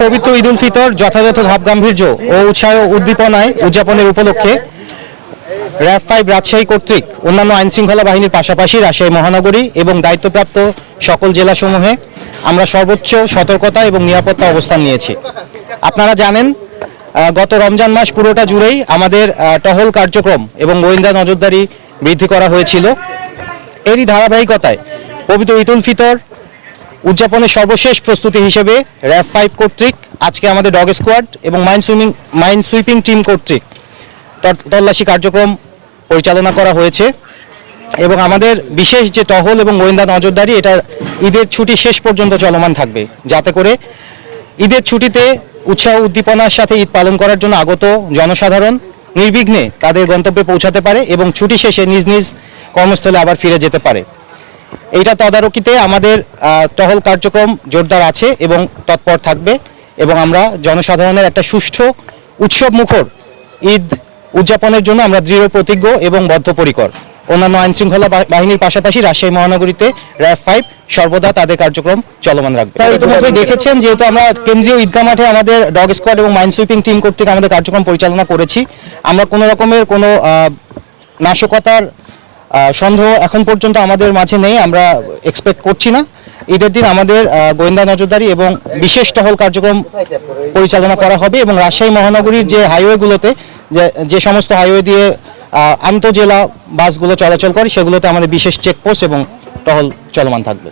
পবিত্র ঈদ উল ফিতর, যথাযথ ভাবগাম্ভীর্য ও উৎসাহ উদ্দীপনায় উদযাপনের উপলক্ষে র্যাব ফাইভ রাজশাহী কর্তৃক অন্যান্য আইন শৃঙ্খলা বাহিনীর পাশাপাশি রাজশাহী মহানগরী এবং দায়িত্বপ্রাপ্ত সকল জেলাসমূহে আমরা সর্বোচ্চ সতর্কতা এবং নিরাপত্তা অবস্থান নিয়েছি। আপনারা জানেন গত রমজান মাস পুরোটা জুড়েই আমাদের টহল কার্যক্রম এবং গোয়েন্দা নজরদারি বৃদ্ধি করা হয়েছিল। এরই ধারাবাহিকতায় পবিত্র ঈদ ফিতর উদযাপনের সর্বশেষ প্রস্তুতি হিসেবে র্যাব ফাইভ কর্তৃক আজকে আমাদের ডগ স্কোয়াড এবং mine swimming mine sweeping team কর্তৃক তল্লাশি কার্যক্রম পরিচালনা করা হয়েছে এবং আমাদের বিশেষ যে টহল এবং গোয়েন্দা নজরদারি, এটা ঈদের ছুটি শেষ পর্যন্ত চলমান থাকবে। যাতে করে ঈদের ছুটিতে উৎসাহ উদ্দীপনার সাথে ঈদ পালন করার জন্য আগত জনসাধারণ নির্বিঘ্নে তাদের গন্তব্যে পৌঁছাতে পারে এবং ছুটি শেষে নিজ নিজ কর্মস্থলে আবার ফিরে যেতে পারে। এইটা তদারকিতে আমাদের টহল কার্যক্রম জোরদার আছে এবং তৎপর থাকবে এবং আমরা জনসাধারণের একটা সুষ্ঠু উৎসব মুখর ঈদ উদযাপনের জন্য আমরা দৃঢ় প্রতিজ্ঞ এবং বদ্ধপরিকর। অন্যান্য আইন শৃঙ্খলা বাহিনীর পাশাপাশি রাজশাহী মহানগরীতে র্যাব ফাইভ সর্বদা তাদের কার্যক্রম চলমান রাখবে। তারা ইতিমধ্যে দেখেছেন যেহেতু আমরা কেন্দ্রীয় ঈদগাহ মাঠে আমাদের ডগ স্কোয়াড এবং মাইন সুইপিং টিম কর্তৃক আমাদের কার্যক্রম পরিচালনা করেছি আমরা কোনো রকমের কোনো আহ, নাশকতার সন্দেহ এখন পর্যন্ত আমাদের মাঝে নেই, আমরা এক্সপেক্ট করছি না। ঈদের দিন আমাদের গোয়েন্দা নজরদারি এবং বিশেষ টহল কার্যক্রম পরিচালনা করা হবে এবং রাজশাহী মহানগরীর যে হাইওয়েগুলোতে যে সমস্ত হাইওয়ে দিয়ে আন্তজেলা বাসগুলো চলাচল করে, সেগুলোতে আমাদের বিশেষ চেকপোস্ট এবং টহল চলমান থাকবে।